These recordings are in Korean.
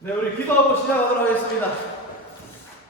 네, 우리 기도하고 시작하도록 하겠습니다.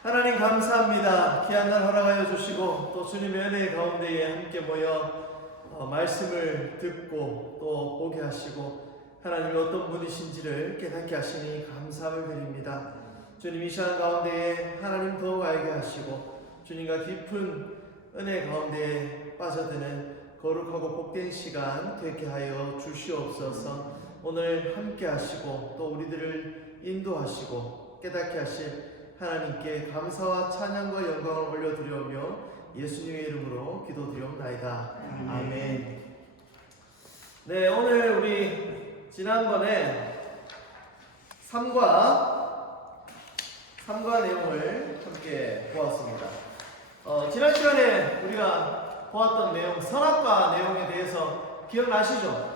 하나님 감사합니다. 귀한 날 허락하여 주시고 또 주님의 은혜 가운데에 함께 모여 말씀을 듣고 또 보게 하시고 하나님이 어떤 분이신지를 깨닫게 하시니 감사를 드립니다. 주님 이 시간 가운데에 하나님 더욱 알게 하시고 주님과 깊은 은혜 가운데에 빠져드는 거룩하고 복된 시간 되게 하여 주시옵소서. 오늘 함께 하시고 또 우리들을 인도하시고 깨닫게 하실 하나님께 감사와 찬양과 영광을 올려드리오며 예수님의 이름으로 기도드리옵나이다. 아멘. 네, 오늘 우리 지난번에 3과 내용을 함께 보았습니다. 지난 시간에 우리가 보았던 내용, 선악과 내용에 대해서 기억나시죠?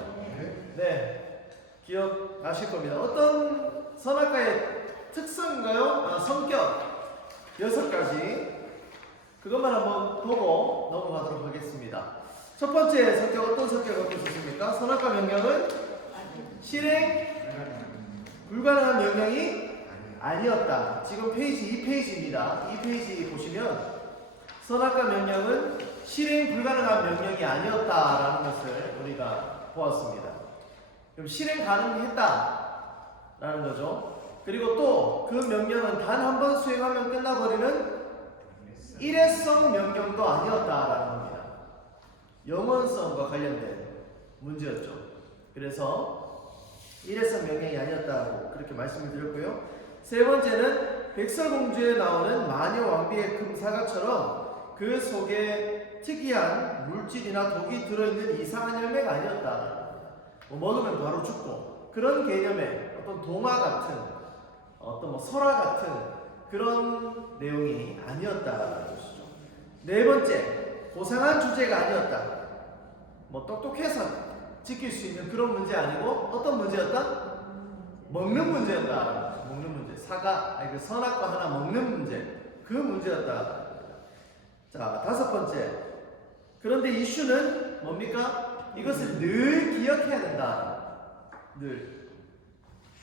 네, 기억나실 겁니다. 어떤 선악과의 특성인가요? 성격 6가지. 그것만 한번 보고 넘어가도록 하겠습니다. 첫 번째 성격, 어떤 성격을 갖고 있습니까? 선악과 명령은 실행 불가능한 명령이 아니었다. 지금 페이지 2페이지입니다. 2페이지 보시면 선악과 명령은 실행 불가능한 명령이 아니었다라는 것을 우리가 보았습니다. 그럼 실행 가능했다 라는 거죠. 그리고 또 그 명령은 단 한 번 수행하면 끝나버리는 일회성 명령도 아니었다라는 겁니다. 영원성과 관련된 문제였죠. 그래서 일회성 명령이 아니었다고 그렇게 말씀을 드렸고요. 세 번째는 백설공주에 나오는 마녀 왕비의 금사과처럼 그 속에 특이한 물질이나 독이 들어있는 이상한 열매가 아니었다. 먹으면 바로 죽고 그런 개념의 어떤 동화 같은 어떤 설화 같은 그런 내용이 아니었다라는 것이죠. 네 번째, 고상한 주제가 아니었다. 똑똑해서 지킬 수 있는 그런 문제 아니고 어떤 문제였다? 먹는 문제였다. 먹는 문제. 선악과 하나 먹는 문제. 그 문제였다. 자, 다섯 번째. 그런데 이슈는 뭡니까? 이것을 늘 기억해야 된다. 늘.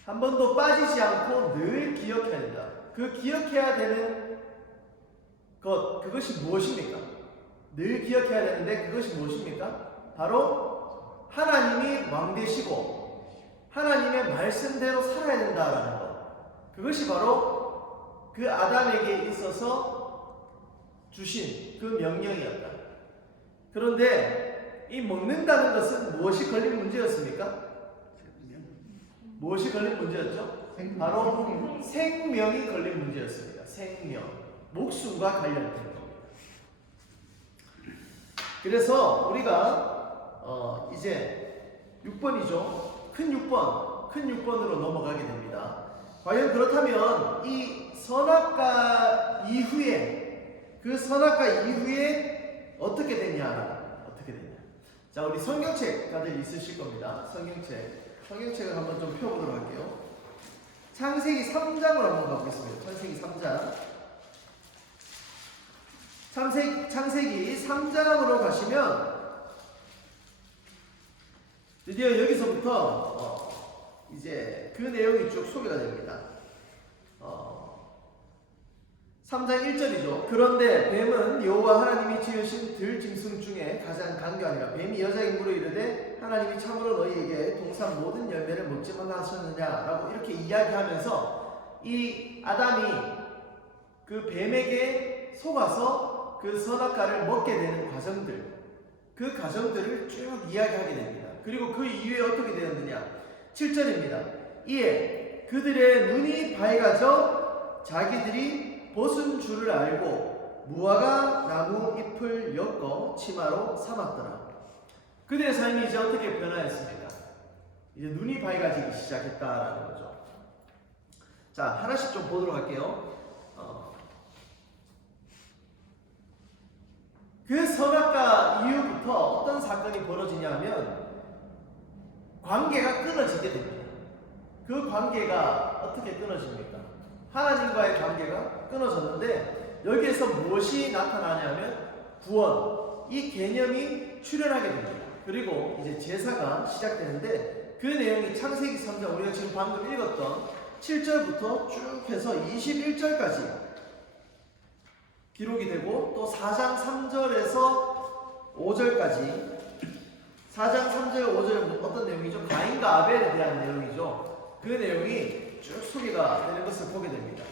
한 번도 빠지지 않고 늘 기억해야 된다. 그 기억해야 되는 것, 그것이 무엇입니까? 늘 기억해야 되는데 그것이 무엇입니까? 바로 하나님이 왕 되시고 하나님의 말씀대로 살아야 된다라는 것. 그것이 바로 그 아담에게 있어서 주신 그 명령이었다. 그런데 이 먹는다는 것은 무엇이 걸린 문제였습니까? 무엇이 걸린 문제였죠? 바로 생명이 걸린 문제였습니다. 생명, 목숨과 관련된 겁니다. 그래서 우리가 이제 6번이죠. 큰 6번으로 넘어가게 됩니다. 과연 그렇다면 이 선악과 이후에 그 선악과 이후에 어떻게 됐냐? 자, 우리 성경책 다들 있으실 겁니다. 성경책을 한번 좀 펴보도록 할게요. 창세기 3장으로 한번 가보겠습니다. 창세기 3장으로 가시면 드디어 여기서부터 이제 그 내용이 쭉 소개가 됩니다. 3장 1절이죠. 그런데 뱀은 여호와 하나님이 지으신 들짐승 중에 가장 간교하니라. 뱀이 여자에게 물어 이르되 하나님이 참으로 너희에게 동산 모든 열매를 먹지 말라 하셨느냐라고 이렇게 이야기하면서 이 아담이 그 뱀에게 속아서 그 선악과를 먹게 되는 과정들, 그 과정들을 쭉 이야기하게 됩니다. 그리고 그 이후에 어떻게 되었느냐? 7절입니다. 이에 그들의 눈이 밝아져 자기들이 벗은 줄을 알고 무화과 나무 잎을 엮어 치마로 삼았더라. 그들의 삶이 이제 어떻게 변화했습니까? 이제 눈이 밝아지기 시작했다라는 거죠. 자, 하나씩 좀 보도록 할게요. 그 선악과 이후부터 어떤 사건이 벌어지냐면 관계가 끊어지게 됩니다. 그 관계가 어떻게 끊어집니까? 하나님과의 관계가 끊어졌는데 여기에서 무엇이 나타나냐면 구원, 이 개념이 출현하게 됩니다. 그리고 이제 제사가 시작되는데 그 내용이 창세기 3장 우리가 지금 방금 읽었던 7절부터 쭉 해서 21절까지 기록이 되고, 또 4장 3절에서 5절까지, 4장 3절 5절은 어떤 내용이죠? 가인과 아벨에 대한 내용이죠. 그 내용이 쭉 소개가 되는 것을 보게 됩니다.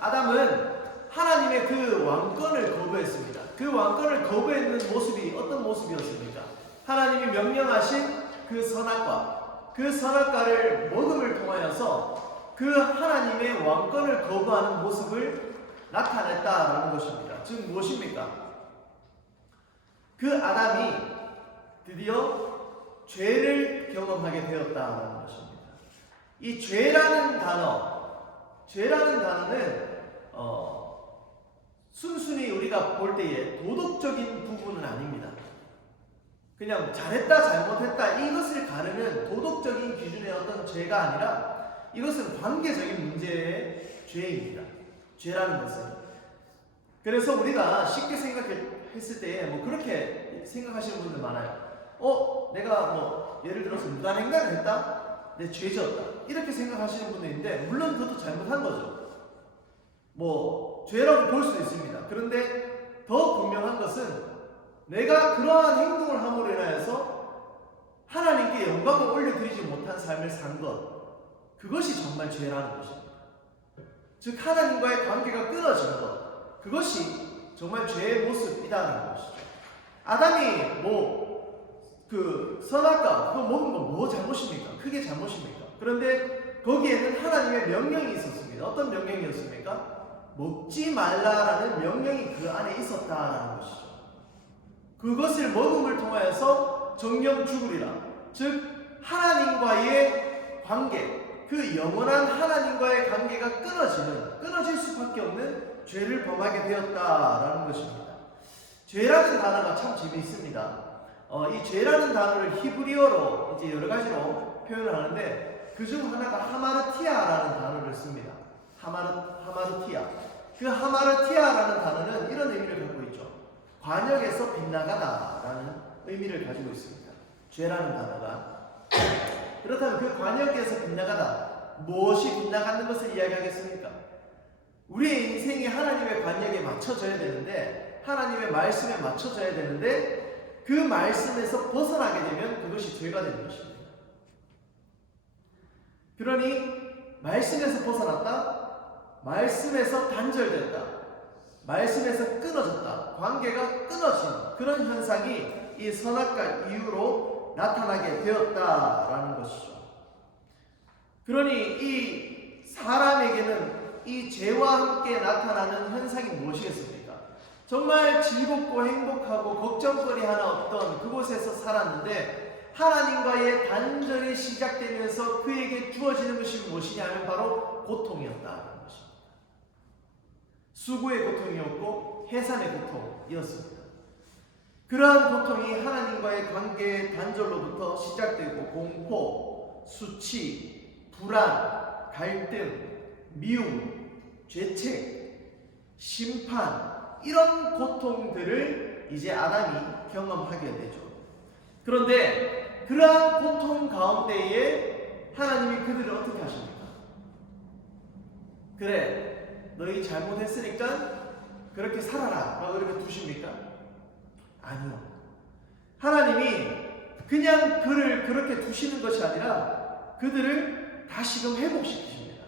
아담은 하나님의 그 왕권을 거부했습니다. 그 왕권을 거부했는 모습이 어떤 모습이었습니까? 하나님이 명령하신 그 선악과, 그 선악과를 먹음을 통하여서 그 하나님의 왕권을 거부하는 모습을 나타냈다라는 것입니다. 즉 무엇입니까? 그 아담이 드디어 죄를 경험하게 되었다라는 것입니다. 이 죄라는 단어는 순순히 우리가 볼 때에 도덕적인 부분은 아닙니다. 그냥 잘했다 잘못했다 이것을 가르는 도덕적인 기준의 어떤 죄가 아니라, 이것은 관계적인 문제의 죄입니다. 죄라는 것은. 그래서 우리가 쉽게 생각했을 때 뭐 그렇게 생각하시는 분들 많아요. 내가 예를 들어서 무단횡단을 했다? 내 죄졌다. 이렇게 생각하시는 분도 있는데, 물론 그것도 잘못한 거죠. 죄라고 볼 수도 있습니다. 그런데 더 분명한 것은 내가 그러한 행동을 함으로 인하여서 하나님께 영광을 올려드리지 못한 삶을 산 것, 그것이 정말 죄라는 것입니다. 즉 하나님과의 관계가 끊어진 것, 그것이 정말 죄의 모습이라는 것이죠. 아담이 그 선악과 그거 먹은 거 뭐 잘못입니까? 크게 잘못입니까? 그런데 거기에는 하나님의 명령이 있었습니다. 어떤 명령이었습니까? 먹지 말라라는 명령이 그 안에 있었다라는 것이죠. 그것을 먹음을 통하여서 정령 죽으리라. 즉 하나님과의 관계, 그 영원한 하나님과의 관계가 끊어질 수밖에 없는 죄를 범하게 되었다라는 것입니다. 죄라는 단어가 참 재미있습니다. 이 죄라는 단어를 히브리어로 이제 여러 가지로 표현을 하는데, 그 중 하나가 하마르티아라는 단어를 씁니다. 하마르티아. 그 하마르티아라는 단어는 이런 의미를 갖고 있죠. 관역에서 빗나가다라는 의미를 가지고 있습니다. 죄라는 단어가. 그렇다면 그 관역에서 빗나가다, 무엇이 빗나가는 것을 이야기하겠습니까? 우리의 인생이 하나님의 관역에 맞춰져야 되는데, 하나님의 말씀에 맞춰져야 되는데, 그 말씀에서 벗어나게 되면 그것이 죄가 되는 것입니다. 그러니 말씀에서 벗어났다, 말씀에서 단절됐다, 말씀에서 끊어졌다, 관계가 끊어진 그런 현상이 이 선악과 이후로 나타나게 되었다라는 것이죠. 그러니 이 사람에게는 이 죄와 함께 나타나는 현상이 무엇이겠습니까? 정말 즐겁고 행복하고 걱정거리 하나 없던 그곳에서 살았는데, 하나님과의 단절이 시작되면서 그에게 주어지는 것이 무엇이냐면 바로 고통이었다는 것입니다. 수고의 고통이었고 해산의 고통이었습니다. 그러한 고통이 하나님과의 관계의 단절로부터 시작되고, 공포, 수치, 불안, 갈등, 미움, 죄책, 심판, 이런 고통들을 이제 아담이 경험하게 되죠. 그런데 그러한 고통 가운데에 하나님이 그들을 어떻게 하십니까? 그래, 너희 잘못했으니까 그렇게 살아라 라고 이렇게 두십니까? 아니요. 하나님이 그냥 그를 그렇게 두시는 것이 아니라 그들을 다시금 회복시키십니다.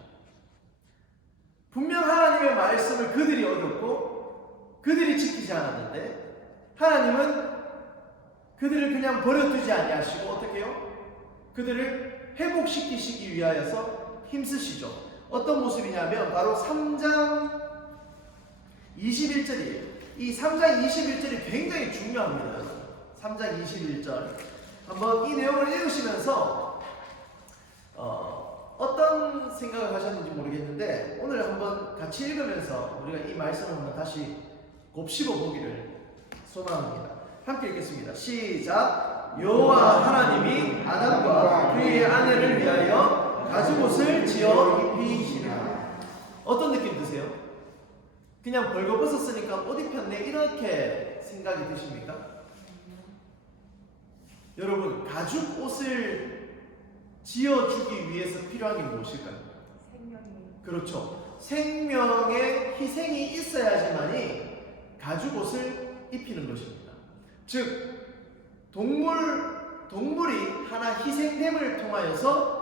분명 하나님의 말씀을 그들이 어겼고 그들이 지키지 않았는데, 하나님은 그들을 그냥 버려두지 아니하시고 어떻게 해요? 그들을 회복시키시기 위하여서 힘쓰시죠. 어떤 모습이냐면 바로 3장 21절이에요. 이 3장 21절이 굉장히 중요합니다. 3장 21절 한번 이 내용을 읽으시면서 어떤 생각을 하셨는지 모르겠는데, 오늘 한번 같이 읽으면서 우리가 이 말씀을 한번 다시 곱씹어 보기를 소망합니다. 함께 읽겠습니다. 시작. 여호와 하나님이 아담과 그의 아내를 위하여 가죽옷을 지어 입히시니라. 어떤 느낌 드세요? 그냥 벌거벗었으니까 옷 입혔네 이렇게 생각이 드십니까? 여러분, 가죽 옷을 지어주기 위해서 필요한 게 무엇일까요? 생명이. 그렇죠. 생명의 희생이 있어야지만이 가죽옷을 입히는 것입니다. 즉 동물이 하나 희생됨을 통하여서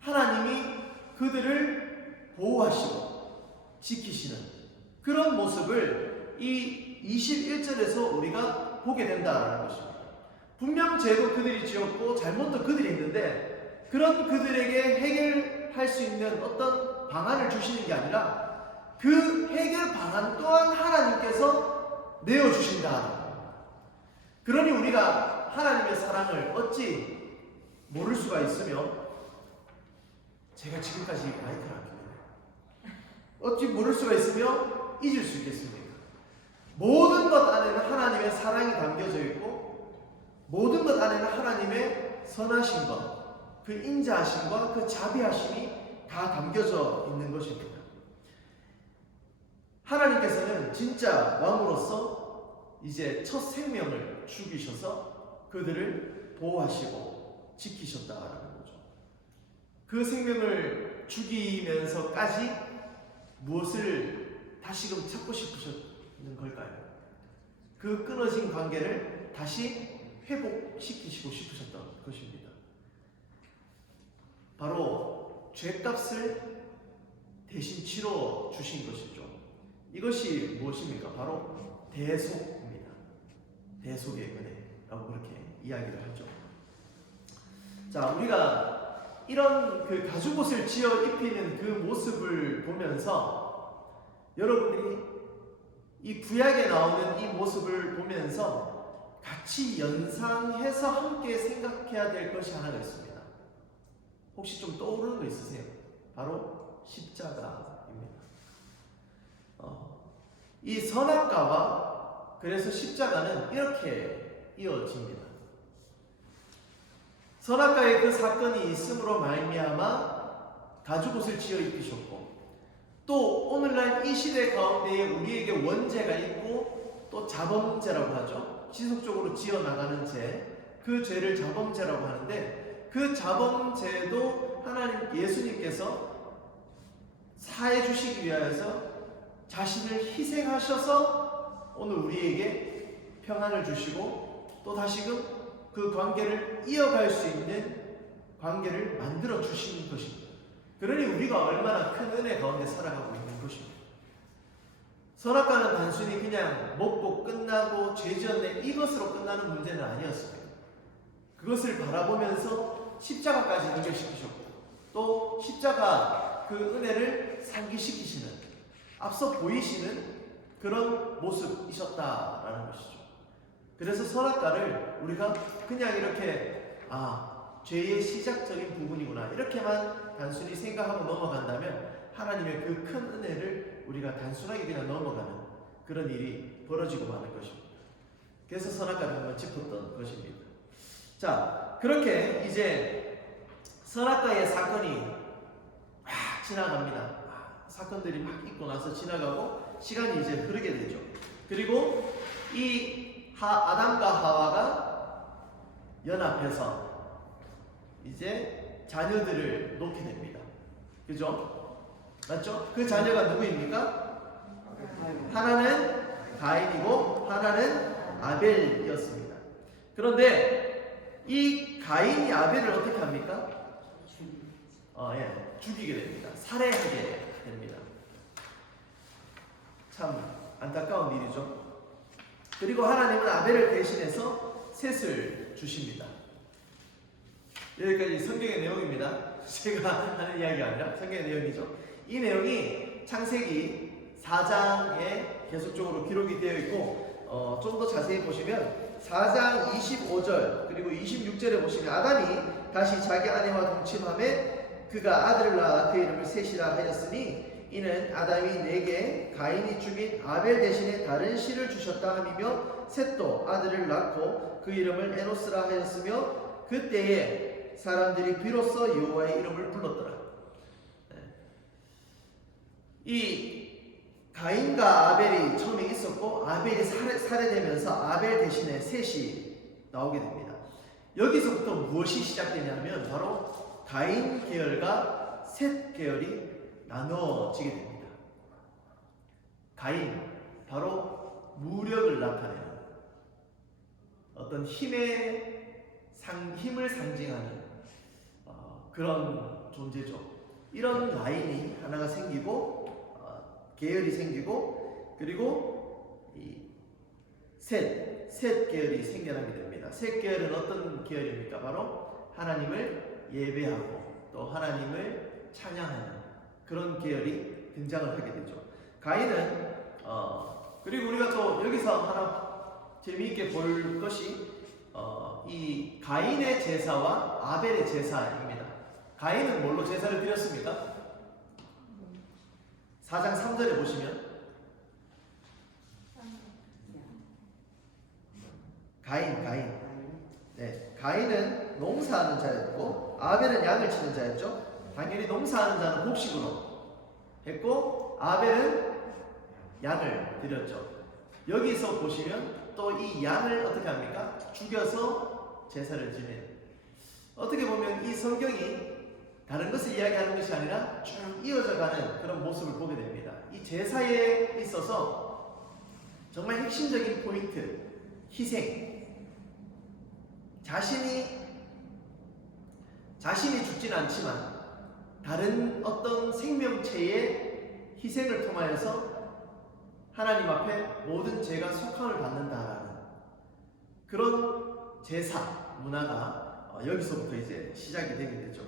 하나님이 그들을 보호하시고 지키시는 그런 모습을 이 21절에서 우리가 보게 된다는 것입니다. 분명 죄도 그들이 지었고 잘못도 그들이 했는데 그런 그들에게 해결할 수 있는 어떤 방안을 주시는 게 아니라 그 해결 방안 또한 하나님께서 내어주신다. 그러니 우리가 하나님의 사랑을 어찌 모를 수가 있으며, 제가 지금까지 마이크를 안 켰네요. 어찌 모를 수가 있으며 잊을 수 있겠습니까? 모든 것 안에는 하나님의 사랑이 담겨져 있고 모든 것 안에는 하나님의 선하신 것, 그 인자하심과 그 자비하심이 다 담겨져 있는 것입니다. 하나님께서는 진짜 왕으로서 이제 첫 생명을 죽이셔서 그들을 보호하시고 지키셨다라는 거죠. 그 생명을 죽이면서까지 무엇을 다시금 찾고 싶으셨는 걸까요? 그 끊어진 관계를 다시 회복시키시고 싶으셨던 것입니다. 바로 죄값을 대신 치러 주신 것이죠. 이것이 무엇입니까? 바로 대속입니다. 대속의 은혜라고 그렇게 이야기를 하죠. 자, 우리가 이런 그 가죽옷을 지어 입히는 그 모습을 보면서 여러분들이 이 구약에 나오는 이 모습을 보면서 같이 연상해서 함께 생각해야 될 것이 하나가 있습니다. 혹시 좀 떠오르는 거 있으세요? 바로 십자가입니다. 이 선악과와 그래서 십자가는 이렇게 이어집니다. 선악과의 그 사건이 있음으로 말미암아 가죽옷을 지어 입히셨고, 또 오늘날 이 시대 가운데에 우리에게 원죄가 있고 또 자범죄라고 하죠. 지속적으로 지어 나가는 죄, 그 죄를 자범죄라고 하는데, 그 자범죄도 하나님 예수님께서 사해 주시기 위하여서 자신을 희생하셔서 오늘 우리에게 평안을 주시고 또 다시금 그 관계를 이어갈 수 있는 관계를 만들어 주신 것입니다. 그러니 우리가 얼마나 큰 은혜 가운데 살아가고 있는 것입니다. 선악과는 단순히 그냥 먹고 끝나고 죄 지었네 이것으로 끝나는 문제는 아니었습니다. 그것을 바라보면서 십자가까지 연결시키셨고 또 십자가 그 은혜를 상기시키시는, 앞서 보이시는 그런 모습이셨다라는 것이죠. 그래서 선악과를 우리가 그냥 이렇게 죄의 시작적인 부분이구나 이렇게만 단순히 생각하고 넘어간다면 하나님의 그 큰 은혜를 우리가 단순하게 그냥 넘어가는 그런 일이 벌어지고 마는 것입니다. 그래서 선악과를 한번 짚었던 것입니다. 자, 그렇게 이제 선악과의 사건이 막 지나갑니다. 사건들이 막 있고 나서 지나가고 시간이 이제 흐르게 되죠. 그리고 이 아담과 하와가 연합해서 이제 자녀들을 놓게 됩니다. 그죠? 맞죠? 그 자녀가 누구입니까? 하나는 가인이고 하나는 아벨이었습니다. 그런데 이 가인이 아벨을 어떻게 합니까? 죽이게 됩니다. 살해하게 됩니다. 참 안타까운 일이죠. 그리고 하나님은 아벨을 대신해서 셋을 주십니다. 여기까지 성경의 내용입니다. 제가 하는 이야기가 아니라 성경의 내용이죠. 이 내용이 창세기 4장에 계속적으로 기록이 되어 있고 좀 더 자세히 보시면 4장 25절 그리고 26절에 보시면 아담이 다시 자기 아내와 동침함에 그가 아들을 낳아 그 이름을 셋이라 하였으니 이는 아담이 내게 가인이 죽인 아벨 대신에 다른 씨를 주셨다 함이며 셋도 아들을 낳고 그 이름을 에노스라 하였으며 그때에 사람들이 비로소 여호와의 이름을 불렀더라. 이 가인과 아벨이 처음에 있었고 아벨이 살해되면서 아벨 대신에 셋이 나오게 됩니다. 여기서부터 무엇이 시작되냐면 바로 가인 계열과 셋 계열이 나눠지게 됩니다. 가인, 바로 무력을 나타내는 어떤 힘을 상징하는 그런 존재죠. 이런 라인이 하나가 생기고 계열이 생기고 그리고 이 셋 계열이 생겨나게 됩니다. 셋 계열은 어떤 계열입니까? 바로 하나님을 예배하고 또 하나님을 찬양하는 그런 계열이 등장을 하게 되죠. 가인은 그리고 우리가 또 여기서 하나 재미있게 볼 것이 이 가인의 제사와 아벨의 제사입니다. 가인은 뭘로 제사를 드렸습니까? 4장 3절에 보시면 가인. 네, 가인은 농사하는 자였고 아벨은 양을 치는 자였죠. 당연히 농사하는 자는 곡식으로 했고 아벨은 양을 드렸죠. 여기서 보시면 또 이 양을 어떻게 합니까? 죽여서 제사를 지내는. 어떻게 보면 이 성경이 다른 것을 이야기하는 것이 아니라 쭉 이어져 가는 그런 모습을 보게 됩니다. 이 제사에 있어서 정말 핵심적인 포인트, 희생. 자신이 죽지는 않지만 다른 어떤 생명체의 희생을 통하여서 하나님 앞에 모든 죄가 속함을 받는다라는 그런 제사 문화가 여기서부터 이제 시작이 되게 되죠.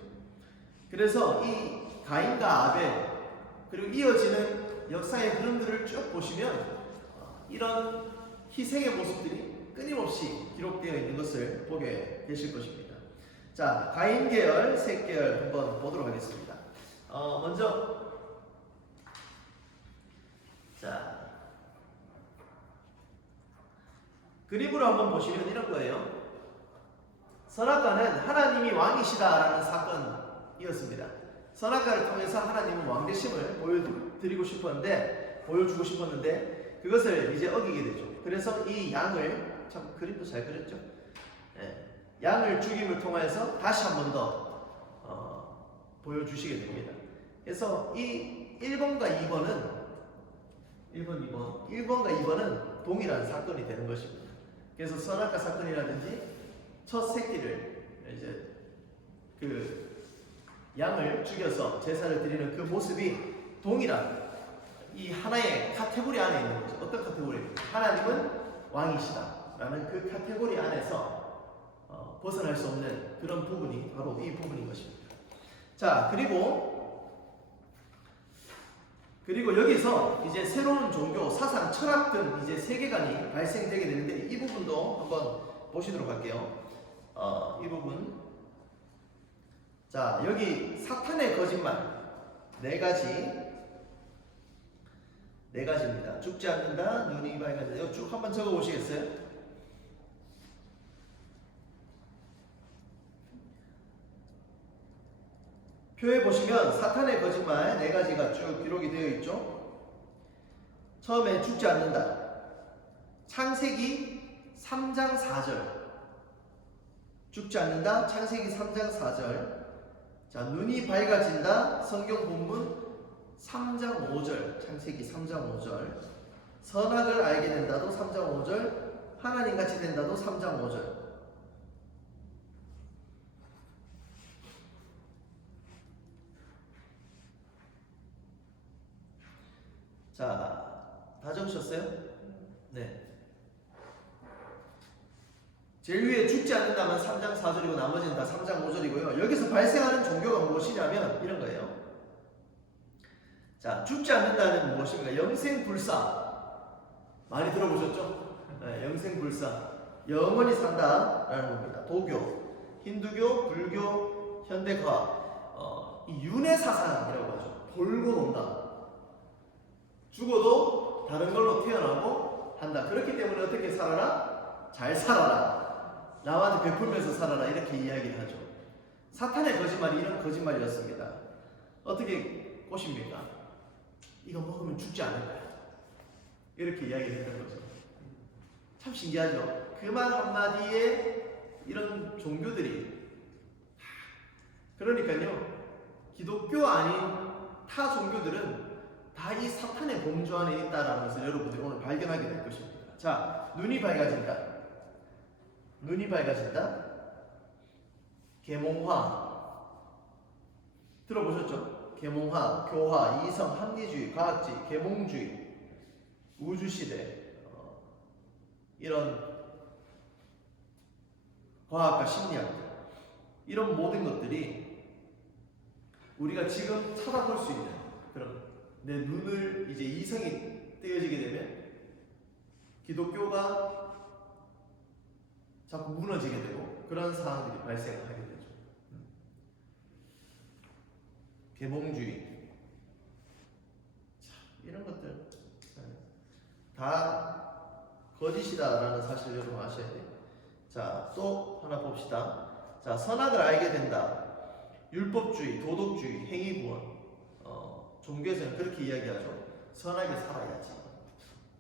그래서 이 가인과 아벨 그리고 이어지는 역사의 흐름들을 쭉 보시면 이런 희생의 모습들이 끊임없이 기록되어 있는 것을 보게 되실 것입니다. 자, 가인 계열, 셋 계열 한번 보도록 하겠습니다. 먼저 자 그림으로 한번 보시면 이런 거예요. 선악과는 하나님이 왕이시다라는 사건이었습니다. 선악과를 통해서 하나님은 왕되심을 보여주고 싶었는데 그것을 이제 어기게 되죠. 그래서 이 양을 참 그림도 잘 그렸죠. 네. 양을 죽임을 통해서 다시 한 번 더 보여주시게 됩니다. 그래서 이 1번과 2번은 동일한 사건이 되는 것입니다. 그래서 선악과 사건이라든지 첫 새끼를 이제 그 양을 죽여서 제사를 드리는 그 모습이 동일한 이 하나의 카테고리 안에 있는 거죠. 어떤 카테고리입니까? 하나님은 왕이시다라는 그 카테고리 안에서 벗어날 수 없는 그런 부분이 바로 이 부분인 것입니다. 자, 그리고 여기서 이제 새로운 종교, 사상, 철학 등 이제 세계관이 발생되게 되는데 이 부분도 한번 보시도록 할게요. 이 부분. 자, 여기 사탄의 거짓말 네 가지입니다. 죽지 않는다, 눈이 밝아진다. 이거 쭉 한번 적어 보시겠어요? 표에 보시면 사탄의 거짓말 네 가지가 쭉 기록이 되어 있죠. 처음에 죽지 않는다. 창세기 3장 4절. 죽지 않는다. 창세기 3장 4절. 자, 눈이 밝아진다. 성경 본문 3장 5절. 창세기 3장 5절. 선악을 알게 된다도 3장 5절. 하나님같이 된다도 3장 5절. 자, 다 적으셨어요? 네. 제일 위에 죽지 않는다면 3장 4절이고 나머지는 다 3장 5절이고요. 여기서 발생하는 종교가 무엇이냐면 이런 거예요. 자, 죽지 않는다는 무엇입니까? 영생불사. 많이 들어보셨죠? 네, 영생불사. 영원히 산다라는 겁니다. 도교, 힌두교, 불교, 현대과학, 이 윤회사상이라고 하죠. 돌고 논다. 죽어도 다른 걸로 태어나고 한다. 그렇기 때문에 어떻게 살아라? 잘 살아라. 나한테 베풀면서 살아라. 이렇게 이야기를 하죠. 사탄의 거짓말이 이런 거짓말이었습니다. 어떻게 보십니까? 이거 먹으면 죽지 않을 거야. 이렇게 이야기를 했던 거죠. 참 신기하죠? 그 말 한마디에 이런 종교들이, 그러니까요 기독교 아닌 타 종교들은 다 이 사탄의 범주 안에 있다라는 것을 여러분들이 오늘 발견하게 될 것입니다. 자, 눈이 밝아진다. 눈이 밝아진다. 계몽화 들어보셨죠? 계몽화, 교화, 이성, 합리주의, 과학주의, 계몽주의, 우주시대, 이런 과학과 심리학, 이런 모든 것들이 우리가 지금 쳐다볼 수 있는 그런, 내 눈을 이제 이성이 떼어지게 되면 기독교가 자꾸 무너지게 되고 그런 상황들이 발생하게 되죠. 계몽주의, 이런 것들 다 거짓이다라는 사실을 여러분 아셔야 돼요. 자, 또 하나 봅시다. 자, 선악을 알게 된다. 율법주의, 도덕주의, 행위구원. 종교에서는 그렇게 이야기하죠. 선하게 살아야지.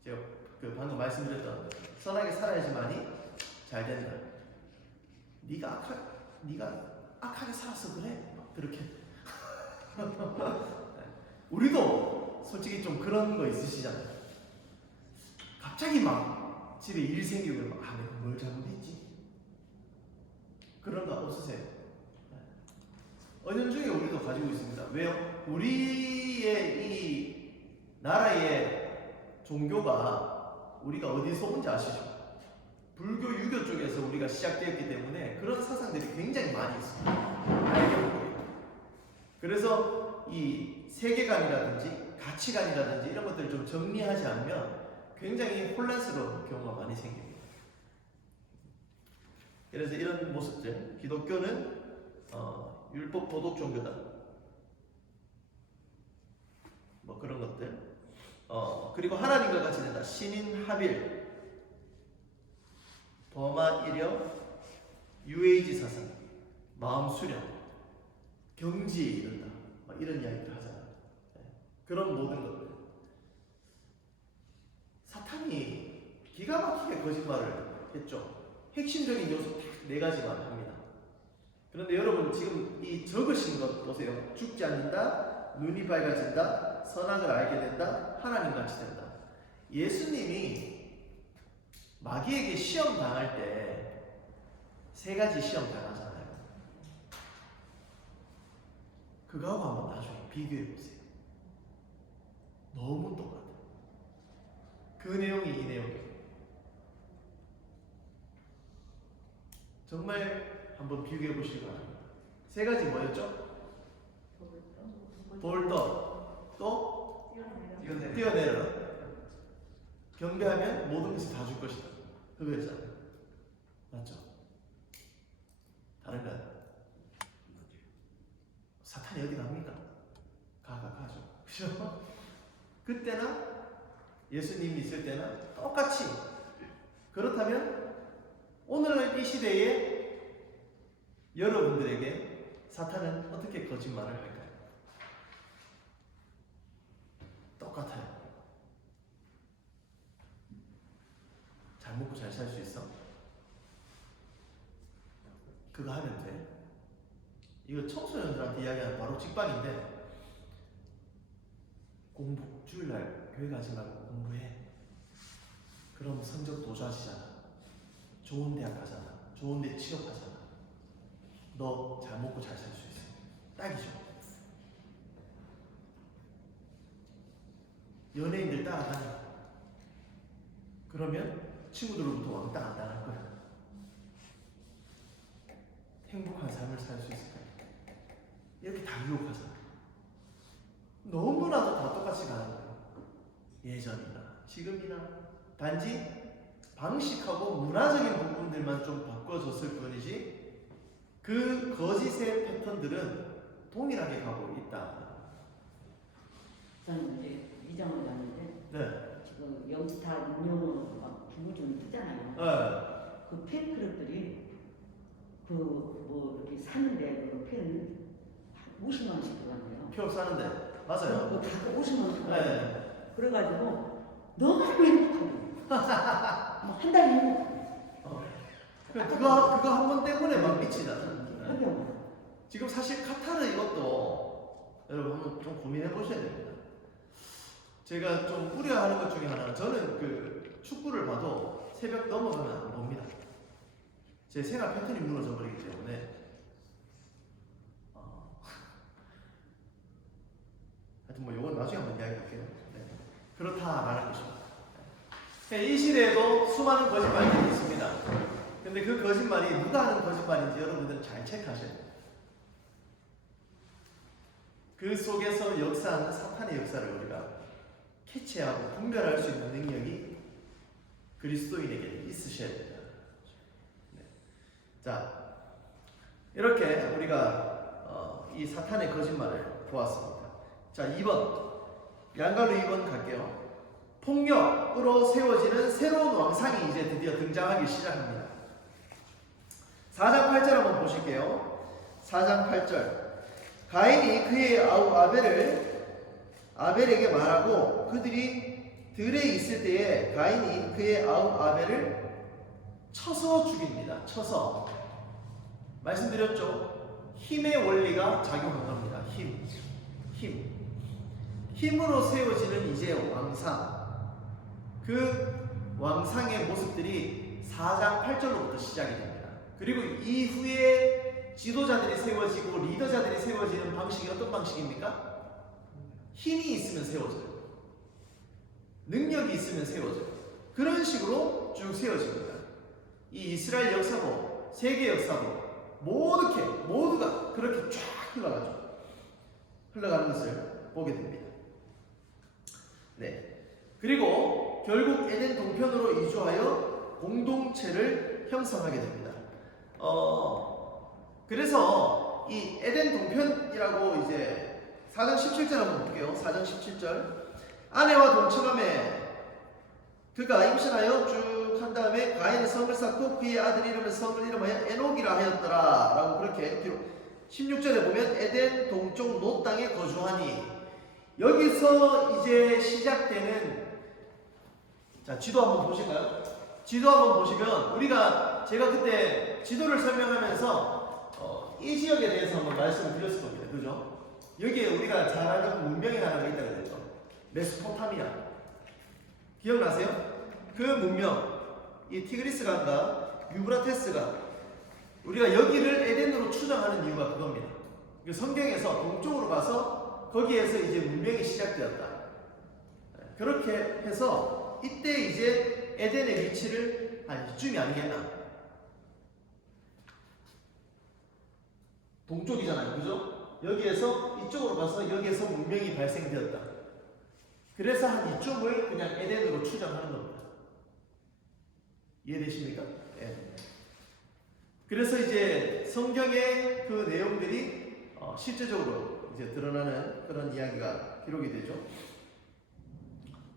제가 방금 말씀드렸던 선하게 살아야지만이 잘 된다. 네가 악하게 살아서 그래. 그렇게. 우리도 솔직히 좀 그런 거 있으시잖아요. 갑자기 막 집에 일 생기고 막 내가 뭘 잘못했지? 그런 거 없으세요? 은연중에 우리도 가지고 있습니다. 왜요? 우리의 이 나라의 종교가 우리가 어디서 온지 아시죠? 불교, 유교 쪽에서 우리가 시작되었기 때문에 그런 사상들이 굉장히 많이 있습니다. 알게 모르게. 그래서 이 세계관이라든지 가치관이라든지 이런 것들을 좀 정리하지 않으면 굉장히 혼란스러운 경우가 많이 생깁니다. 그래서 이런 모습들, 기독교는 율법 도덕 종교다. 뭐 그런 것들. 그리고 하나님과 같이 된다. 신인 합일, 범아 이력, 유에이지 사상, 마음 수련, 경지에 이른다. 이런 이야기를 하잖아요. 그런 모든 것들. 사탄이 기가 막히게 거짓말을 했죠. 핵심적인 요소 딱 4가지만 합니다. 그런데 여러분 지금 이 적으신 것 보세요. 죽지 않는다, 눈이 밝아진다, 선악을 알게 된다, 하나님같이 된다. 예수님이 마귀에게 시험 당할 때 3가지 시험 당하잖아요. 그거하고 한번 나중에 비교해 보세요. 너무 똑같아요. 그 내용이 이 내용이에요. 정말 한번 비교해 보시기 바랍니다. 3가지 뭐였죠? 돌떡, 또 뛰어내려라. 경배하면 모든 것이 다 줄 것이다. 그거였잖아요. 맞죠? 다른가요? 사탄이 어디 갑니까? 가죠. 그죠? 그때나 예수님이 있을 때나 똑같이. 그렇다면 오늘 이 시대에 여러분들에게 사탄은 어떻게 거짓말을 할까요? 똑같아요. 잘 먹고 잘 살 수 있어? 그거 하면 돼. 이거 청소년들한테 이야기하는 바로 직방인데, 공부, 주일날 교회 가지 말고 공부해. 그럼 성적도 좋아지잖아. 좋은 대학 가잖아. 좋은 데 취업하잖아. 너 잘 먹고 잘 살 수 있어. 딱이죠. 연예인들 따라다녀. 그러면 친구들로부터 왕따 안 당할 거야. 행복한 삶을 살 수 있을 거야. 이렇게 다 유혹하잖아. 너무나도 다 똑같이 가는 거예요. 예전이나 지금이나. 단지 방식하고 문화적인 부분들만 좀 바꿔줬을 뿐이지 그 거짓의 패턴들은 동일하게 가고 있다. 저는 이제 위장을 갔는데 네. 그 영스타 음료로 막 주고 좀 뜨잖아요. 네. 그 팬클럽들이 그 뭐 이렇게 사는데 그 팬 50만 원씩 들어간대요. 표 사는데 맞아요. 그 다 50만 원 들어가요. 네. 그래가지고 너무 행복하고 뭐 한 달에 행복하고 그거 한 번 때문에 막 미치잖아. 여기 지금 사실 카타르 이것도 여러분 한번 좀 고민해 보셔야 됩니다. 제가 좀 우려하는 것 중에 하나는 저는 그 축구를 봐도 새벽 넘어가면 안 봅니다. 제 생활 패턴이 무너져 버리기 때문에. 하여튼 뭐 이건 나중에 한번 이야기할게요. 네. 그렇다라는 것입니다. 네, 이 시대에도 수많은 거짓말들이 있습니다. 근데 그 거짓말이 누가 하는 거짓말인지 여러분들은 잘 체크하셔야 돼요. 그 속에서 역사하는 사탄의 역사를 우리가 캐치하고 분별할 수 있는 능력이 그리스도인에게 있으셔야 됩니다. 네. 자, 이렇게 우리가 이 사탄의 거짓말을 보았습니다. 자, 2번 양갈로 2번 갈게요. 폭력으로 세워지는 새로운 왕상이 이제 드디어 등장하기 시작합니다. 4장 8절 한번 보실게요. 4장 8절 가인이 그의 아우 아벨에게 말하고 그들이 들에 있을 때에 가인이 그의 아우 아벨을 쳐서 죽입니다. 쳐서. 말씀드렸죠? 힘의 원리가 작용한 겁니다. 힘으로 세워지는 이제 왕상. 그 왕상의 모습들이 4장 8절로부터 시작이 됩니다. 그리고 이후에 지도자들이 세워지고 리더자들이 세워지는 방식이 어떤 방식입니까? 힘이 있으면 세워져요. 능력이 있으면 세워져요. 그런 식으로 쭉 세워집니다. 이 이스라엘 역사도 세계 역사도 모두가 그렇게 쫙 흘러가는 것을 보게 됩니다. 네. 그리고 결국 에덴 동편으로 이주하여 공동체를 형성하게 됩니다. 그래서 이 에덴 동편이라고 이제 4장 17절 한번 볼게요. 4장 17절 아내와 동침함에 그가 임신하여 쭉 한 다음에 가인은 성을 쌓고 그의 아들 이름을 성을 이름하여 에녹이라 하였더라 라고 그렇게 기록. 16절에 보면 에덴 동쪽 노 땅에 거주하니 여기서 이제 시작되는 자 지도 한번 보실까요? 지도 한번 보시면 제가 그때 지도를 설명하면서 이 지역에 대해서 한번 말씀을 드렸을 겁니다. 그죠? 여기에 우리가 잘 아는 문명이 하나가 있다고 그랬죠. 메소포타미아. 기억나세요? 그 문명, 이 티그리스 강과 유브라테스가 우리가 여기를 에덴으로 추정하는 이유가 그겁니다. 성경에서 동쪽으로 가서 거기에서 이제 문명이 시작되었다. 그렇게 해서 이때 이제 에덴의 위치를 한 이쯤이 아니겠나. 동쪽이잖아요. 그죠? 여기에서 이쪽으로 가서 여기에서 문명이 발생되었다. 그래서 한 이쪽을 그냥 에덴으로 추정하는 겁니다. 이해되십니까? 예. 그래서 이제 성경의 그 내용들이 실제적으로 이제 드러나는 그런 이야기가 기록이 되죠.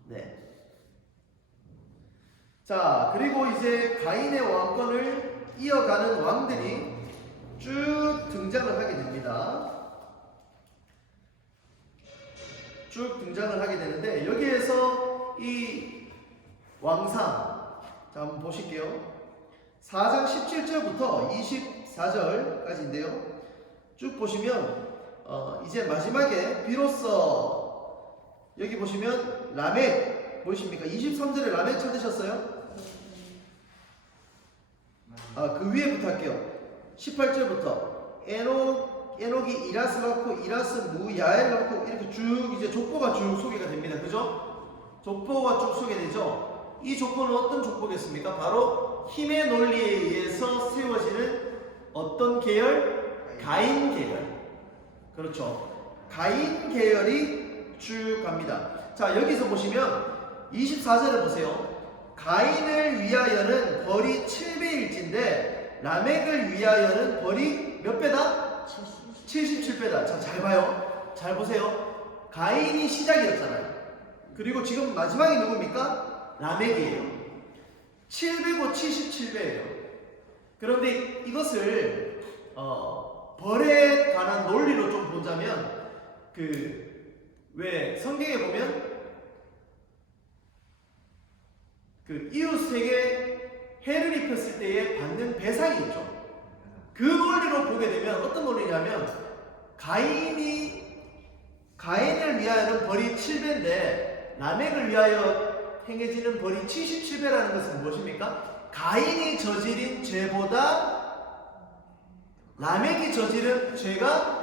네. 자, 그리고 이제 가인의 왕권을 이어가는 왕들이 쭉 등장을 하게 됩니다. 쭉 등장을 하게 되는데 여기에서 이 왕상 자 한번 보실게요. 4장 17절부터 24절까지인데요. 쭉 보시면 이제 마지막에 비로소 여기 보시면 라멕 보이십니까? 23절에 라멕 찾으셨어요? 그 위에부터 할게요. 18절부터 에녹이 이라스 낳고 이라스 무야엘 낳고 이렇게 쭉 이제 족보가 쭉 소개가 됩니다. 그죠? 족보가 쭉 소개되죠. 이 족보는 어떤 족보겠습니까? 바로 힘의 논리에 의해서 세워지는 어떤 계열? 가인 계열. 그렇죠. 가인 계열이 쭉 갑니다. 자, 여기서 보시면 24절에 보세요. 가인을 위하여는 벌이 7배일진데 라멕을 위하여는 벌이 몇 배다? 77배다. 자, 잘 봐요. 잘 보세요. 가인이 시작이었잖아요. 그리고 지금 마지막이 누굽니까? 라멕이에요. 7배고 77배예요. 그런데 이것을 벌에 관한 논리로 좀 보자면 왜 성경에 보면 그 이웃에게 해를 입혔을 때에 받는 배상이 있죠. 그 논리로 보게 되면 어떤 논리냐면 가인을 위하여는 벌이 7배인데 라멕을 위하여 행해지는 벌이 77배라는 것은 무엇입니까? 가인이 저지른 죄보다 라멕이 저지른 죄가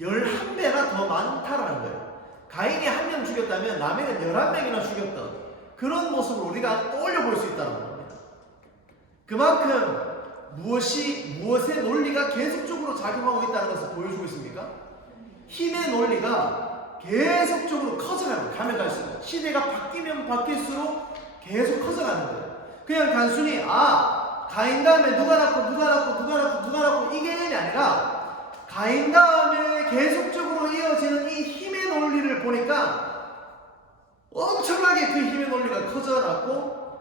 11배나 더 많다라는 거예요. 가인이 한 명 죽였다면 라멕은 11명이나 죽였던 그런 모습을 우리가 떠올려 볼 수 있다는 겁니다. 그만큼 무엇의 논리가 계속적으로 작용하고 있다는 것을 보여주고 있습니까? 힘의 논리가 계속적으로 가면 갈수록 시대가 바뀌면 바뀔수록 계속 커져가는 거예요. 그냥 단순히 가인 다음에 누가 낳고 이 개념이 아니라 가인 다음에 계속적으로 이어지는 이 힘의 논리를 보니까 엄청나게 그 힘의 논리가 커져나고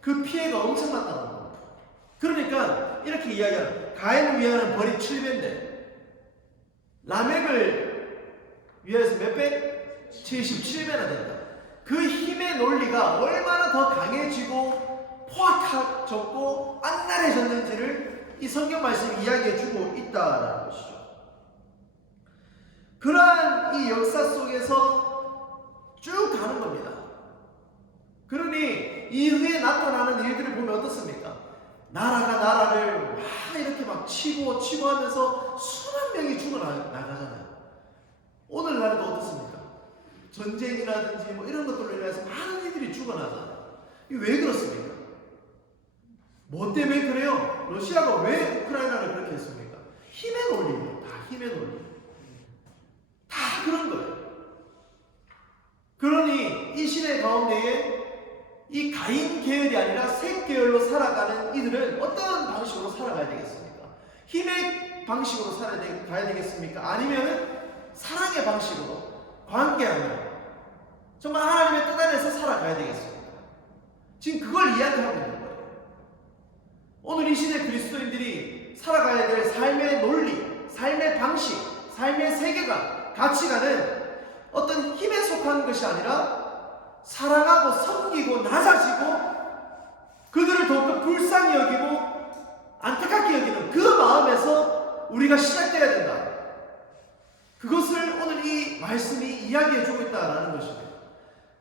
그 피해가 엄청났다는 겁니다. 그러니까 이렇게 이야기하는 가인을 위하는 벌이 7배인데 라멕을 위해서 몇 배? 77배나 된다. 그 힘의 논리가 얼마나 더 강해지고 포악해졌고 안날해졌는지를 이 성경 말씀이 이야기해주고 있다는 것이죠. 그러한 이 역사 속에서 쭉 가는 겁니다. 그러니 이후에 나타나는 일들을 보면 어떻습니까? 나라가 나라를 이렇게 막 치고 하면서 수만 명이 죽어나가잖아요. 오늘날도 어떻습니까? 전쟁이라든지 뭐 이런 것들로 인해서 많은 이들이 죽어나잖아요. 이게 왜 그렇습니까? 뭐 때문에 그래요? 러시아가 왜 우크라이나를 그렇게 했습니까? 힘의 논리예요. 다 힘의 논리. 다 그런 거예요. 그러니 이 시대 가운데에 이 가인 계열이 아니라 셋 계열로 살아가는 이들은 어떤 방식으로 살아가야 되겠습니까? 힘의 방식으로 가야 되겠습니까? 아니면은 사랑의 방식으로 관계하며 정말 하나님의 뜻 안에서 살아가야 되겠습니까? 지금 그걸 이야기하고 있는 거예요. 오늘 이 시대 그리스도인들이 살아가야 될 삶의 논리, 삶의 방식, 삶의 세계관, 가치관은 어떤 힘에 속한 것이 아니라 사랑하고 섬기고 낮아지고 그들을 더욱더 불쌍히 여기고 안타깝게 여기는 그 마음에서 우리가 시작돼야 된다. 그것을 오늘 이 말씀이 이야기해주고 있다는 것입니다.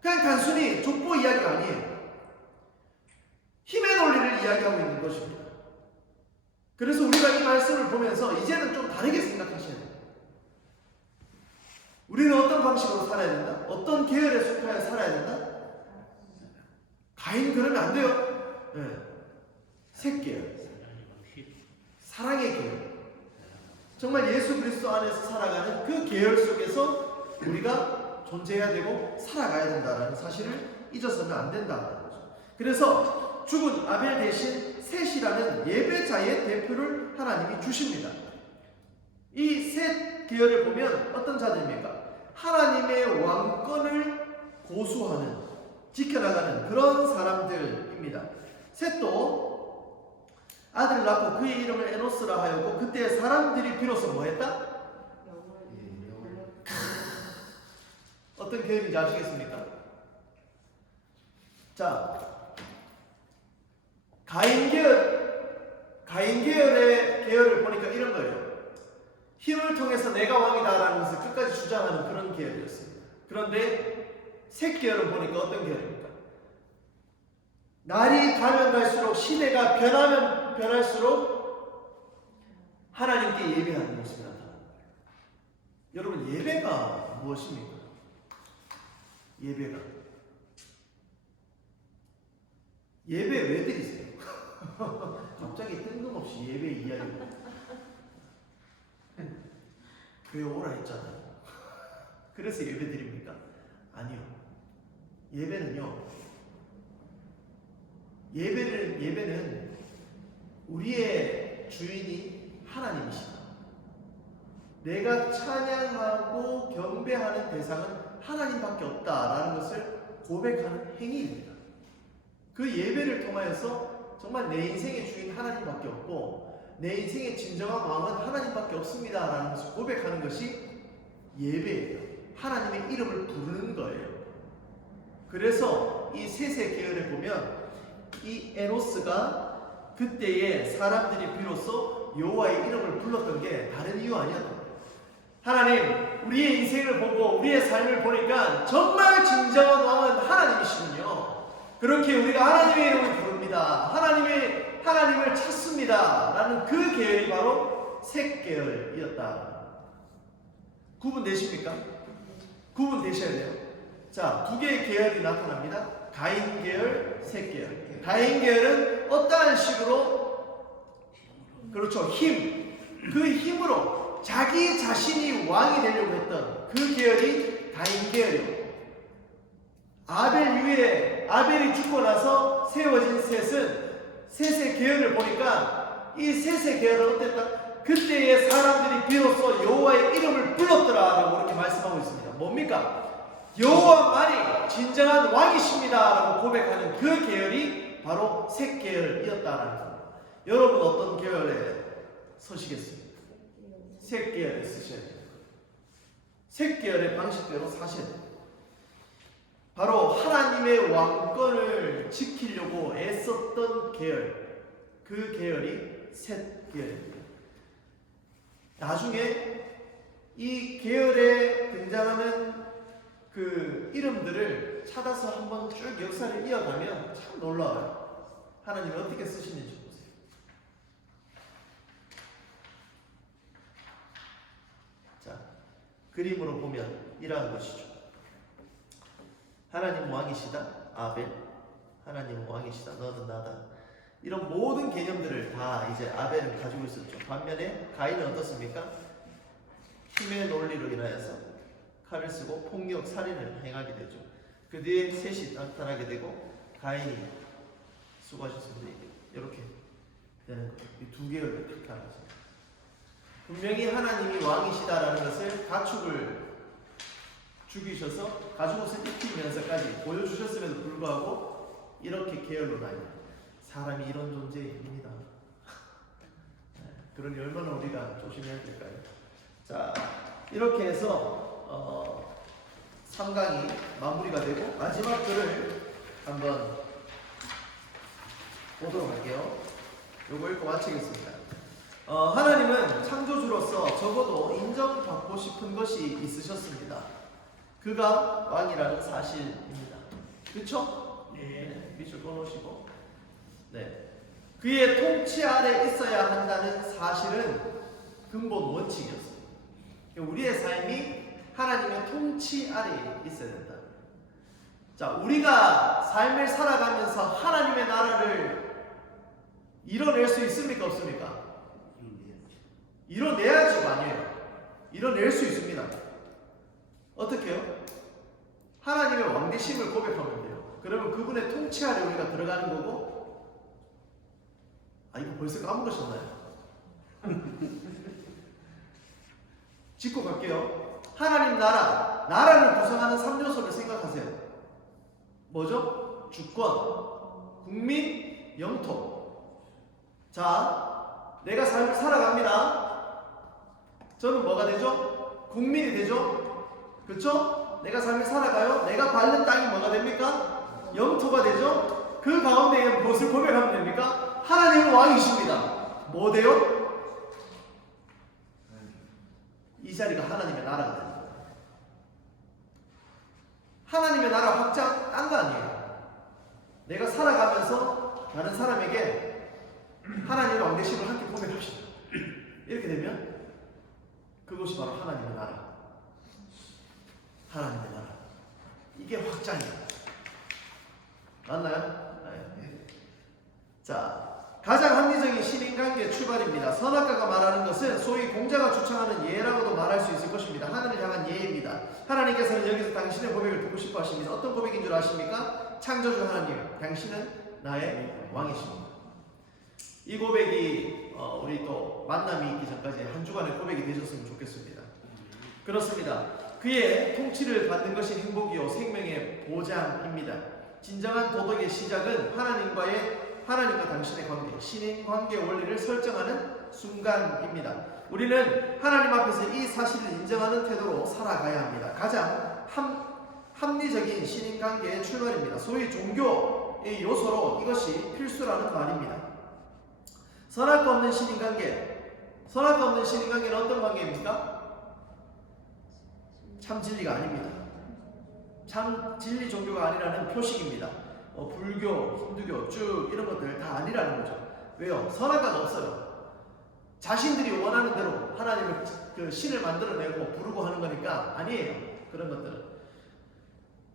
그냥 단순히 족보 이야기가 아니에요. 힘의 논리를 이야기하고 있는 것입니다. 그래서 우리가 이 말씀을 보면서 이제는 좀 다르게 생각하셔야 돼요. 우리는 어떤 방식으로 살아야 된다? 어떤 계열에 속하여 살아야 된다? 가인 그러면 안 돼요. 네. 색 계열. 사랑의 계열. 정말 예수 그리스도 안에서 살아가는 그 계열 속에서 우리가 존재해야 되고 살아가야 된다는 사실을 잊어서는 안 된다는 거죠. 그래서 죽은 아벨 대신 셋이라는 예배자의 대표를 하나님이 주십니다. 이 셋 계열을 보면 어떤 자들입니까? 하나님의 왕권을 고수하는, 지켜나가는 그런 사람들입니다. 셋도 아들을 낳고 그의 이름을 에노스라 하였고 그때 사람들이 비로소 뭐했다? 어떤 계열인지 아시겠습니까? 자, 가인 계열의 계열을 보니까 이런 거예요. 힘을 통해서 내가 왕이다라는 것을 끝까지 주장하는 그런 계열이었습니다. 그런데 셋 계열을 보니까 어떤 계열입니까? 날이 가면 갈수록 시대가 변하면 변할수록 하나님께 예배하는 모습이 나타납니다. 여러분, 예배가 무엇입니까? 예배 왜 드리세요? 갑자기 뜬금없이 예배 이야기를 교회 오라 했잖아요. 그래서 예배 드립니까? 아니요. 예배는 우리의 주인이 하나님이시다. 내가 찬양하고 경배하는 대상은 하나님밖에 없다라는 것을 고백하는 행위입니다. 그 예배를 통하여서 정말 내 인생의 주인 하나님밖에 없고 내 인생의 진정한 왕은 하나님밖에 없습니다라는 것을 고백하는 것이 예배예요. 하나님의 이름을 부르는 거예요. 그래서 이 셋의 계열에 보면 이 에노스가 그때에 사람들이 비로소 여호와의 이름을 불렀던 게 다른 이유 아니었던 거예요. 하나님, 우리의 인생을 보고 우리의 삶을 보니까 정말 진정한 왕은 하나님이시군요. 그렇게 우리가 하나님의 이름을 부릅니다. 하나님을 찾습니다. 라는 그 계열이 바로 셋 계열이었다. 구분되십니까? 구분되셔야 돼요. 자, 두 개의 계열이 나타납니다. 가인 계열, 셋 계열. 가인 계열은 어떠한 식으로, 그렇죠, 그 힘으로 자기 자신이 왕이 되려고 했던 그 계열이 가인 계열이고, 아벨 이후에 아벨이 죽고 나서 세워진 셋의 계열을 보니까 이 셋의 계열은 어땠다? 그때의 사람들이 비로소 여호와의 이름을 불렀더라라고 이렇게 말씀하고 있습니다. 뭡니까? 여호와만이 진정한 왕이십니다라고 고백하는 그 계열이 바로 셋 계열이었다라는 겁니다. 여러분 어떤 계열에 서시겠습니까? 셋 계열에 쓰셔야 돼요. 셋 계열의 방식대로 사셔야 돼요. 바로 하나님의 왕권을 지키려고 애썼던 계열, 그 계열이 셋 계열입니다. 나중에 이 계열에 등장하는 그 이름들을 찾아서 한번 쭉 역사를 이어가면 참 놀라워요. 하나님이 어떻게 쓰시는지 보세요. 자, 그림으로 보면 이러한 것이죠. 하나님 왕이시다, 아벨. 하나님 왕이시다, 너는 나다. 이런 모든 개념들을 다 이제 아벨은 가지고 있었죠. 반면에 가인은 어떻습니까? 힘의 논리로 인하여서 칼을 쓰고 폭력, 살인을 행하게 되죠. 그 뒤에 셋이 나타나게 되고 가인이 수고하셨습니다. 이렇게 되는 거예요. 이 두 개를 택하는 거죠. 분명히 하나님이 왕이시다라는 것을 가축을 죽이셔서 가죽옷을 입히면서까지 보여주셨음에도 불구하고 이렇게 계열로 나뉘어요. 사람이 이런 존재입니다. 그러니 얼마나 우리가 조심해야 될까요? 자, 이렇게 해서 3강이 마무리가 되고 마지막 글을 한번 보도록 할게요. 요거 읽고 마치겠습니다. 하나님은 창조주로서 적어도 인정받고 싶은 것이 있으셨습니다. 그가 왕이라는 사실입니다. 그쵸? 네. 밑줄 꺼놓으시고. 네. 그의 통치 아래 있어야 한다는 사실은 근본 원칙이었어요. 우리의 삶이 하나님의 통치 아래 있어야 된다. 자, 우리가 삶을 살아가면서 하나님의 나라를 이뤄낼 수 있습니까? 없습니까? 이뤄내야지 아니에요. 이뤄낼 수 있습니다. 어떻게 해요? 하나님의 왕되심을 고백하면 돼요. 그러면 그분의 통치 아래 우리가 들어가는 거고, 이거 벌써 까먹으셨나요? 짚고 갈게요. 하나님 나라를 구성하는 3요소를 생각하세요. 뭐죠? 주권, 국민, 영토. 자, 내가 삶을 살아갑니다. 저는 뭐가 되죠? 국민이 되죠? 그렇죠? 내가 삶을 살아가요. 내가 밟는 땅이 뭐가 됩니까? 영토가 되죠? 그 가운데에 무엇을 고백하면 됩니까? 하나님은 왕이십니다. 뭐 돼요? 이 자리가 하나님의 나라가 됩니다. 하나님의 나라 확장 딴 거 아니에요. 내가 살아가면서 다른 사람에게 하나님의 왕되심을 함께 고백합시다. 이렇게 되면 그것이 바로 하나님의 나라. 하나님의 나라. 이게 확장이에요. 맞나요? 네. 자, 가장 합리적인 신인관계 출발입니다. 선악과가 말하는 것은 소위 공자가 주창하는 예라고도 말할 수 있을 것입니다. 하늘을 향한 예입니다. 하나님께서는 여기서 당신의 고백을 듣고 싶어 하십니다. 어떤 고백인 줄 아십니까? 창조주 하나님, 당신은 나의 왕이십니다. 이 고백이 우리 또 만남이 있기 전까지 한 주간의 고백이 되셨으면 좋겠습니다. 그렇습니다. 그의 통치를 받는 것이 행복이요 생명의 보장입니다. 진정한 도덕의 시작은 하나님과 당신의 관계, 신인 관계 원리를 설정하는 순간입니다. 우리는 하나님 앞에서 이 사실을 인정하는 태도로 살아가야 합니다. 가장 합리적인 신인 관계의 출발입니다. 소위 종교 중요의 요소로 이것이 필수라는 말입니다. 선악과 없는 신인관계. 선악과 없는 신인관계는 어떤 관계입니까? 참 진리가 아닙니다. 참 진리 종교가 아니라는 표식입니다. 불교, 힌두교 쭉 이런 것들 다 아니라는 거죠. 왜요? 선악과가 없어요. 자신들이 원하는 대로 하나님을 그 신을 만들어내고 부르고 하는 거니까 아니에요. 그런 것들은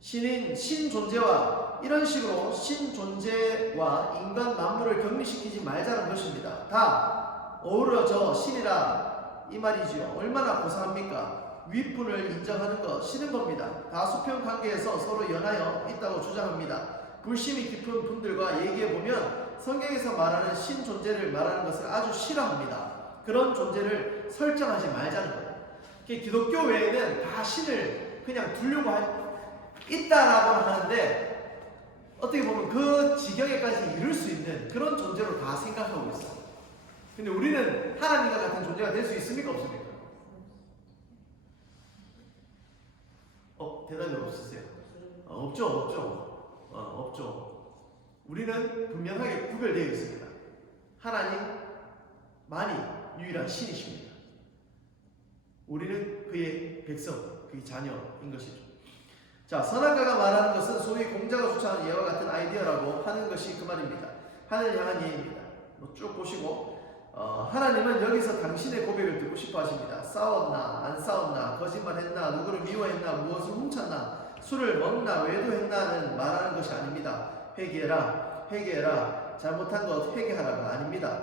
신인 신 존재와 이런 식으로 신 존재와 인간 만물을 격리시키지 말자는 것입니다. 다 어우러져 신이라 이 말이지요. 얼마나 고상합니까? 윗분을 인정하는 것 싫은 겁니다. 다 수평 관계에서 서로 연하여 있다고 주장합니다. 불심이 깊은 분들과 얘기해 보면 성경에서 말하는 신 존재를 말하는 것을 아주 싫어합니다. 그런 존재를 설정하지 말자는 거예요. 기독교 외에는 다 신을 그냥 두려고 있다라고 하는데 어떻게 보면 그 지경에까지 이룰 수 있는 그런 존재로 다 생각하고 있어요. 근데 우리는 하나님과 같은 존재가 될 수 있습니까? 없습니까? 대답이 없으세요? 없죠. 우리는 분명하게 구별되어 있습니다. 하나님만이 유일한 신이십니다. 우리는 그의 백성, 그의 자녀인 것이죠. 자, 선악과가 말하는 것은 소위 공자가 주창한 예와 같은 아이디어라고 하는 것이 그 말입니다. 하늘을 향한 예입니다. 쭉 보시고 하나님은 여기서 당신의 고백을 듣고 싶어 하십니다. 싸웠나 안 싸웠나 거짓말했나 누구를 미워했나 무엇을 훔쳤나 술을 먹나 외도했나는 말하는 것이 아닙니다. 회개해라 잘못한 것 회개하라가 아닙니다.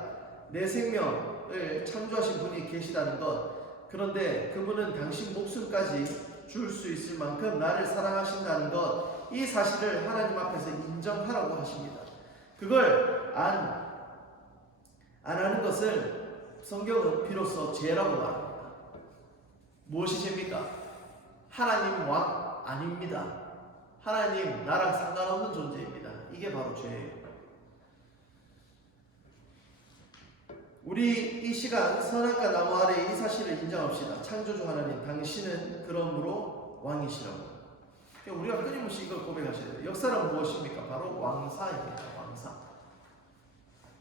내 생명을 창조하신 분이 계시다는 것, 그런데 그분은 당신 목숨까지 줄 수 있을 만큼 나를 사랑하신다는 것, 이 사실을 하나님 앞에서 인정하라고 하십니다. 그걸 안 하는 것을 성경은 비로소 죄라고 말합니다. 무엇이 죄입니까? 하나님 왕 아닙니다. 하나님 나랑 상관없는 존재입니다. 이게 바로 죄예요. 우리 이 시간 선악과 나무 아래 이 사실을 인정합시다. 창조주 하나님, 당신은 그러므로 왕이시라고. 우리가 끊임없이 이걸 고백하셔야 돼요. 역사는 무엇입니까? 바로 왕사입니다. 왕사.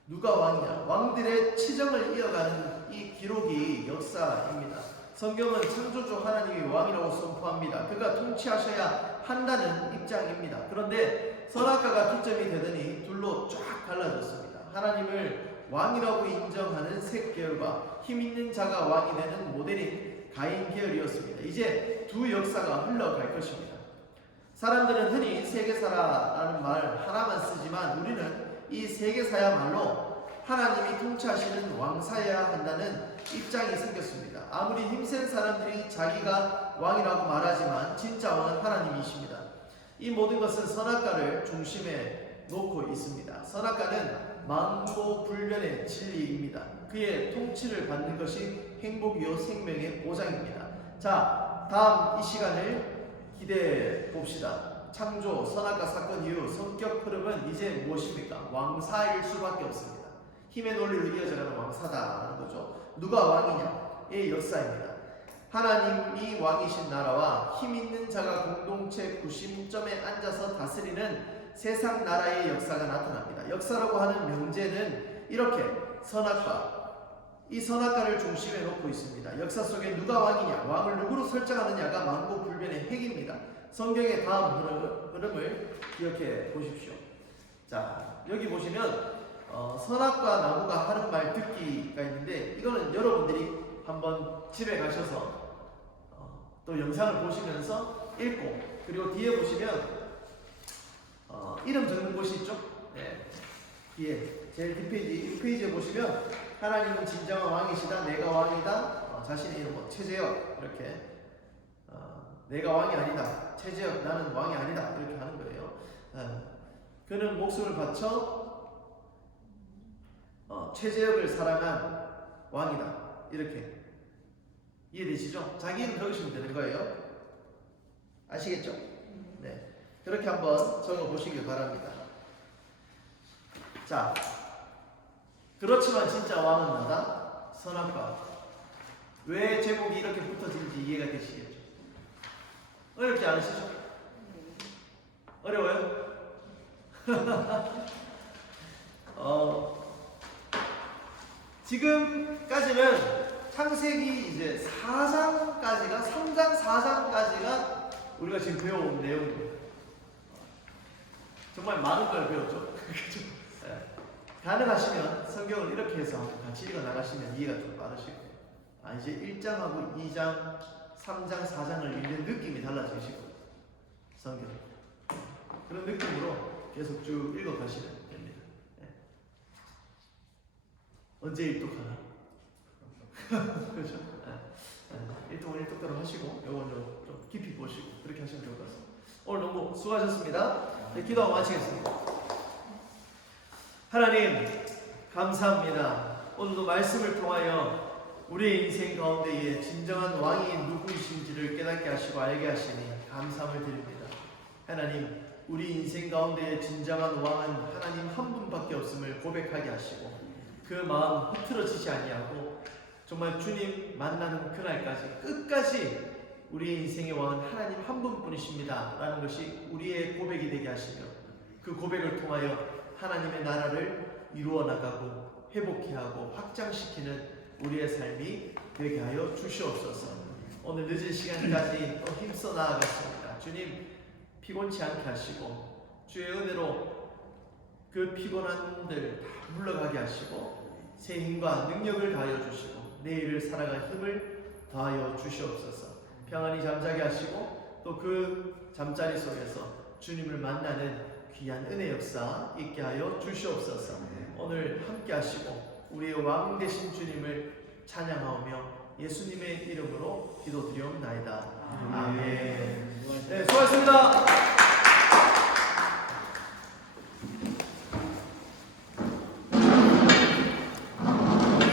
누가 왕이냐? 왕들의 치정을 이어가는 이 기록이 역사입니다. 성경은 창조주 하나님이 왕이라고 선포합니다. 그가 통치하셔야 한다는 입장입니다. 그런데 선악과가 기점이 되더니 둘로 쫙 갈라졌습니다. 하나님을 왕이라고 인정하는 셋 계열과 힘있는 자가 왕이 되는 모델인 가인 계열이었습니다. 이제 두 역사가 흘러갈 것입니다. 사람들은 흔히 세계사라는 말 하나만 쓰지만 우리는 이 세계사야말로 하나님이 통치하시는 왕사여야 한다는 입장이 생겼습니다. 아무리 힘센 사람들이 자기가 왕이라고 말하지만 진짜 왕은 하나님이십니다. 이 모든 것은 선악과를 중심에 놓고 있습니다. 선악과는 만고불변의 진리입니다. 그의 통치를 받는 것이 행복이요 생명의 보장입니다. 자, 다음 이 시간을 기대해 봅시다. 창조, 선악과 사건 이후 성격 흐름은 이제 무엇입니까? 왕사일 수밖에 없습니다. 힘의 논리로 이어져가는 왕사다라는 거죠. 누가 왕이냐의 역사입니다. 하나님이 왕이신 나라와 힘있는 자가 공동체 구심점에 앉아서 다스리는 세상 나라의 역사가 나타납니다. 역사라고 하는 명제는 이렇게 이 선악과를 중심에 놓고 있습니다. 역사 속에 누가 왕이냐, 왕을 누구로 설정하느냐가 만고불변의 핵입니다. 성경의 다음 흐름을 기억해 보십시오. 자, 여기 보시면 선악과 나무가 하는 말 듣기가 있는데 이거는 여러분들이 한번 집에 가셔서 또 영상을 보시면서 읽고, 그리고 뒤에 보시면 이름 적는 곳이 있죠? 네. 뒤에 제일 뒷페이지 6페이지에 보시면 하나님은 진정한 왕이시다, 내가 왕이다, 자신의 이름 최재혁 이렇게 내가 왕이 아니다, 최재혁 나는 왕이 아니다 이렇게 하는 거예요. 그는 목숨을 바쳐 최재혁을 사랑한 왕이다 이렇게 이해되시죠? 자기 이름 적으시면 되는 거예요. 아시겠죠? 네. 그렇게 한번 적어보시길 바랍니다. 자, 그렇지만 진짜 왕은 나다. 선악과. 왜 제목이 이렇게 붙어진지 이해가 되시겠죠? 어렵지 않으시죠? 어려워요? 지금까지는 창세기 이제 4장까지가 3장 4장까지가 우리가 지금 배워온 내용입니다. 정말 많은 걸 배웠죠. 그렇죠? 네. 가능하시면 성경을 이렇게 해서 같이 읽어 나가시면 이해가 좀 빠르실 거예요. 이제 1장하고 2장, 3장, 4장을 읽는 느낌이 달라지실 거예요. 성경. 그런 느낌으로 계속 쭉 읽어 가시면 됩니다. 네. 언제 일독하나? 그렇죠? 일독은 일독대로 하시고 요건 좀 깊이 보시고 그렇게 하시면 좋을 것 같습니다. 오늘 너무 수고하셨습니다. 네, 기도하고 마치겠습니다. 하나님 감사합니다. 오늘도 말씀을 통하여 우리의 인생 가운데에 진정한 왕이 누구이신지를 깨닫게 하시고 알게 하시니 감사함을 드립니다. 하나님 우리 인생 가운데에 진정한 왕은 하나님 한 분밖에 없음을 고백하게 하시고 그 마음 흐트러지지 아니하고 정말 주님 만나는 그날까지 끝까지 우리 인생의 왕은 하나님 한 분뿐이십니다 라는 것이 우리의 고백이 되게 하시며 그 고백을 통하여 하나님의 나라를 이루어 나가고 회복해 하고 확장시키는 우리의 삶이 되게 하여 주시옵소서. 오늘 늦은 시간까지 또 힘써 나아갔습니다. 주님 피곤치 않게 하시고 주의 은혜로 그 피곤함들 다 물러가게 하시고 새 힘과 능력을 다하여 주시고 내일을 살아갈 힘을 더하여 주시옵소서. 평안히 잠자게 하시고 또 그 잠자리 속에서 주님을 만나는 귀한 은혜 역사 있게 하여 주시옵소서. 오늘 함께 하시고 우리의 왕 되신 주님을 찬양하며 예수님의 이름으로 기도드리옵나이다. 아멘. 네, 수고하셨습니다.